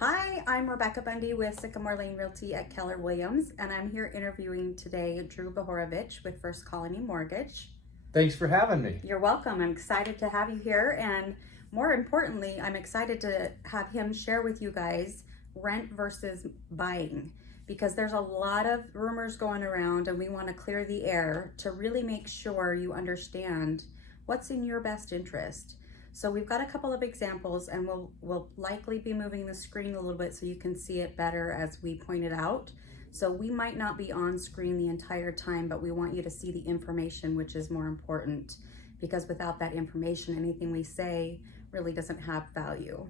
Hi, I'm Rebecca Bundy with Sycamore Lane Realty at Keller Williams, and I'm here interviewing today Drew Bohorovich with First Colony Mortgage. Thanks for having me. You're welcome. I'm excited to have you here, and more importantly, I'm excited to have him share with you guys rent versus buying, because there's a lot of rumors going around, and we want to clear the air to really make sure you understand what's in your best interest. So we've got a couple of examples, and we'll likely be moving the screen a little bit so you can see it better as we point it out. So we might not be on screen the entire time, but we want you to see the information, which is more important, because without that information, anything we say really doesn't have value.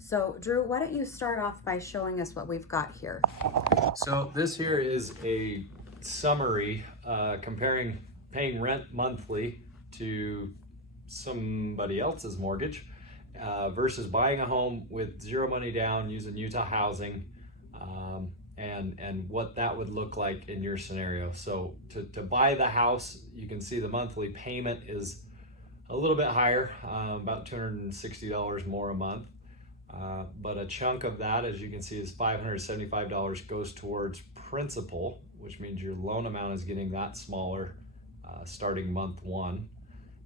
So Drew, why don't you start off by showing us what we've got here? So this here is a summary comparing paying rent monthly to somebody else's mortgage versus buying a home with zero money down using Utah housing, and what that would look like in your scenario. So to buy the house, you can see the monthly payment is a little bit higher, about $260 more a month. But a chunk of that, as you can see, is $575 goes towards principal, which means your loan amount is getting that smaller starting month one.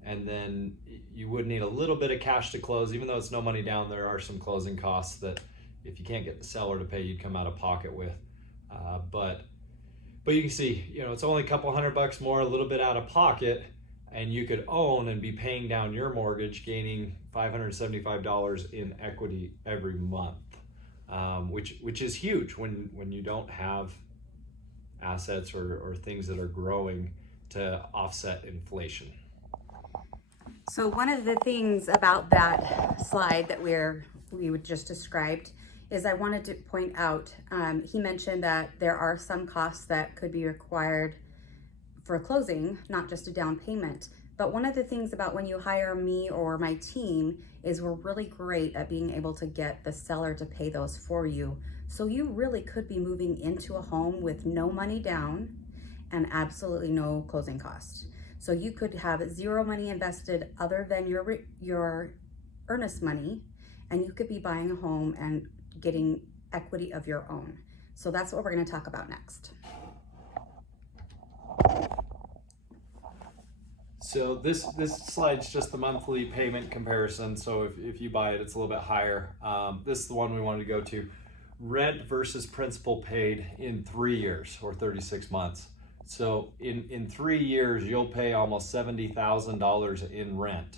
And then you would need a little bit of cash to close. Even though it's no money down, there are some closing costs that if you can't get the seller to pay, you'd come out of pocket with. But you can see, it's only a couple $100 more, a little bit out of pocket, and you could own and be paying down your mortgage, gaining $575 in equity every month, which is huge when you don't have assets or things that are growing to offset inflation. So one of the things about that slide that we would just described is I wanted to point out, he mentioned that there are some costs that could be required for closing, not just a down payment. But one of the things about when you hire me or my team is we're really great at being able to get the seller to pay those for you. So you really could be moving into a home with no money down and absolutely no closing costs. So you could have zero money invested other than your earnest money, and you could be buying a home and getting equity of your own. So that's what we're going to talk about next. So this slide's just the monthly payment comparison. So if you buy it, it's a little bit higher. This is the one we wanted to go to. Rent versus principal paid in 3 years or 36 months. So in 3 years, you'll pay almost $70,000 in rent.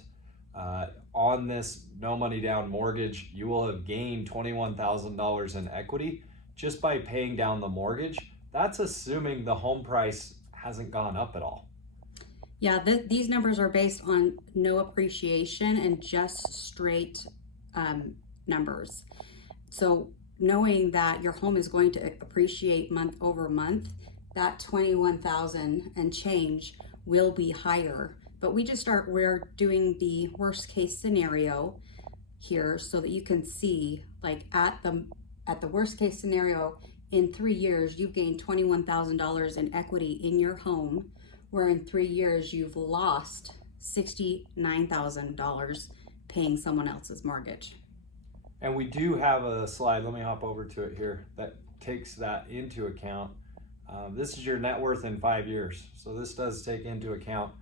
On this no money down mortgage, you will have gained $21,000 in equity just by paying down the mortgage. That's assuming the home price hasn't gone up at all. Yeah, these numbers are based on no appreciation and just straight numbers. So knowing that your home is going to appreciate month over month, that 21,000 and change will be higher. But we're doing the worst case scenario here so that you can see, like at the worst case scenario, in 3 years, you've gained $21,000 in equity in your home, where in 3 years, you've lost $69,000 paying someone else's mortgage. And we do have a slide, let me hop over to it here, that takes that into account. This is your net worth in 5 years. So this does take into account,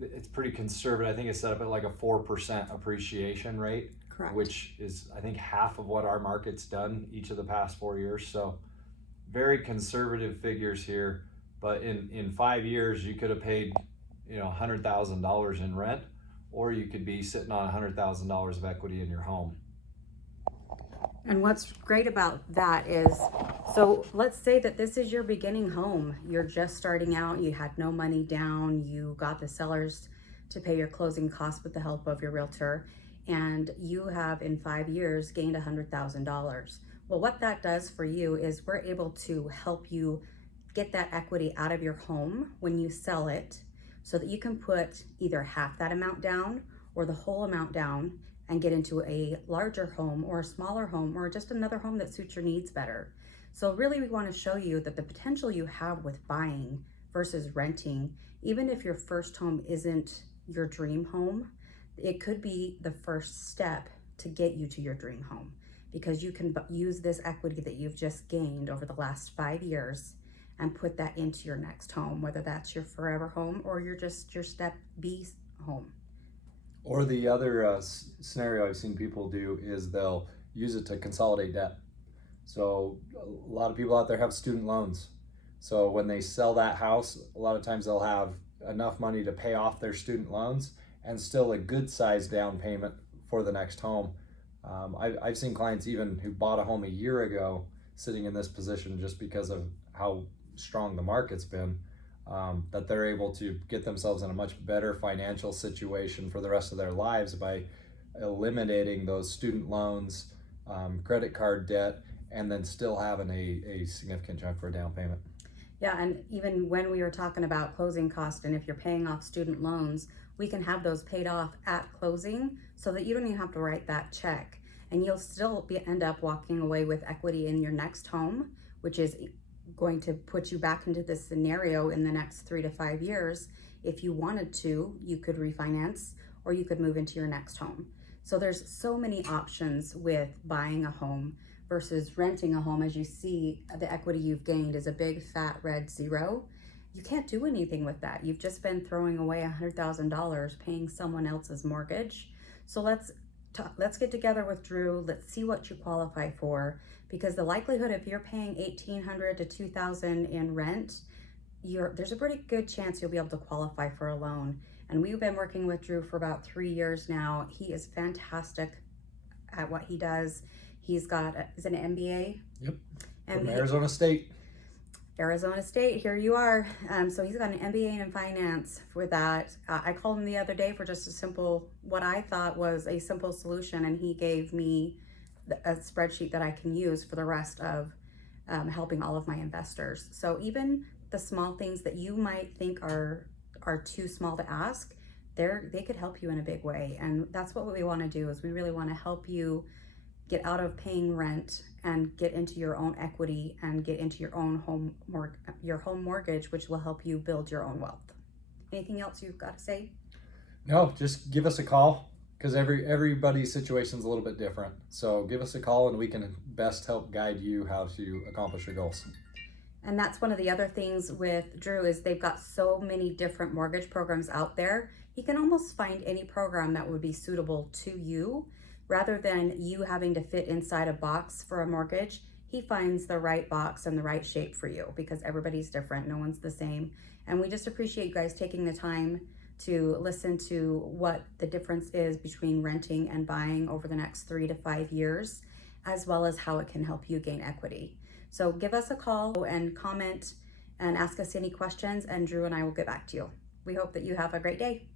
it's pretty conservative. I think it's set up at like a 4% appreciation rate. Correct. Which is, I think, half of what our market's done each of the past 4 years. So very conservative figures here. But in 5 years, you could have paid, $100,000 in rent, or you could be sitting on $100,000 of equity in your home. And what's great about that is, so let's say that this is your beginning home. You're just starting out, you had no money down, you got the sellers to pay your closing costs with the help of your realtor, and you have in 5 years gained $100,000. Well, what that does for you is we're able to help you get that equity out of your home when you sell it, so that you can put either half that amount down or the whole amount down and get into a larger home or a smaller home or just another home that suits your needs better. So really we want to show you that the potential you have with buying versus renting, even if your first home isn't your dream home, it could be the first step to get you to your dream home. because you can use this equity that you've just gained over the last 5 years and put that into your next home, whether that's your forever home or you're just your step B home. Or the other scenario I've seen people do is they'll use it to consolidate debt. So a lot of people out there have student loans. So when they sell that house, a lot of times they'll have enough money to pay off their student loans and still a good sized down payment for the next home. I've seen clients even who bought a home a year ago sitting in this position just because of how strong the market's been, that they're able to get themselves in a much better financial situation for the rest of their lives by eliminating those student loans, credit card debt, and then still having a significant chunk for a down payment. Yeah, and even when we were talking about closing costs, and if you're paying off student loans, we can have those paid off at closing so that you don't even have to write that check. And you'll still end up walking away with equity in your next home, which is going to put you back into this scenario in the next 3 to 5 years. If you wanted to, you could refinance or you could move into your next home. So there's so many options with buying a home versus renting a home. As you see, the equity you've gained is a big fat red zero. You can't do anything with that. You've just been throwing away $100,000 paying someone else's mortgage. So let's get together with Drew. Let's see what you qualify for, because the likelihood if you're paying $1,800 to $2,000 in rent, there's a pretty good chance you'll be able to qualify for a loan. And we've been working with Drew for about 3 years now. He is fantastic at what he does. He's got is an MBA. Yep. From Arizona State. Arizona State, here you are. So he's got an MBA in finance for that. I called him the other day for just what I thought was a simple solution, and he gave me a spreadsheet that I can use for the rest of helping all of my investors. So even the small things that you might think are too small to ask, they could help you in a big way. And that's what we want to do, is we really want to help you get out of paying rent and get into your own equity and get into your own home mortgage, which will help you build your own wealth. Anything else you've got to say? No, just give us a call, because everybody's situation is a little bit different. So give us a call and we can best help guide you how to accomplish your goals. And that's one of the other things with Drew, is they've got so many different mortgage programs out there. He can almost find any program that would be suitable to you. Rather than you having to fit inside a box for a mortgage, he finds the right box and the right shape for you, because everybody's different. No one's the same. And we just appreciate you guys taking the time to listen to what the difference is between renting and buying over the next 3 to 5 years, as well as how it can help you gain equity. So give us a call and comment and ask us any questions, and Drew and I will get back to you. We hope that you have a great day.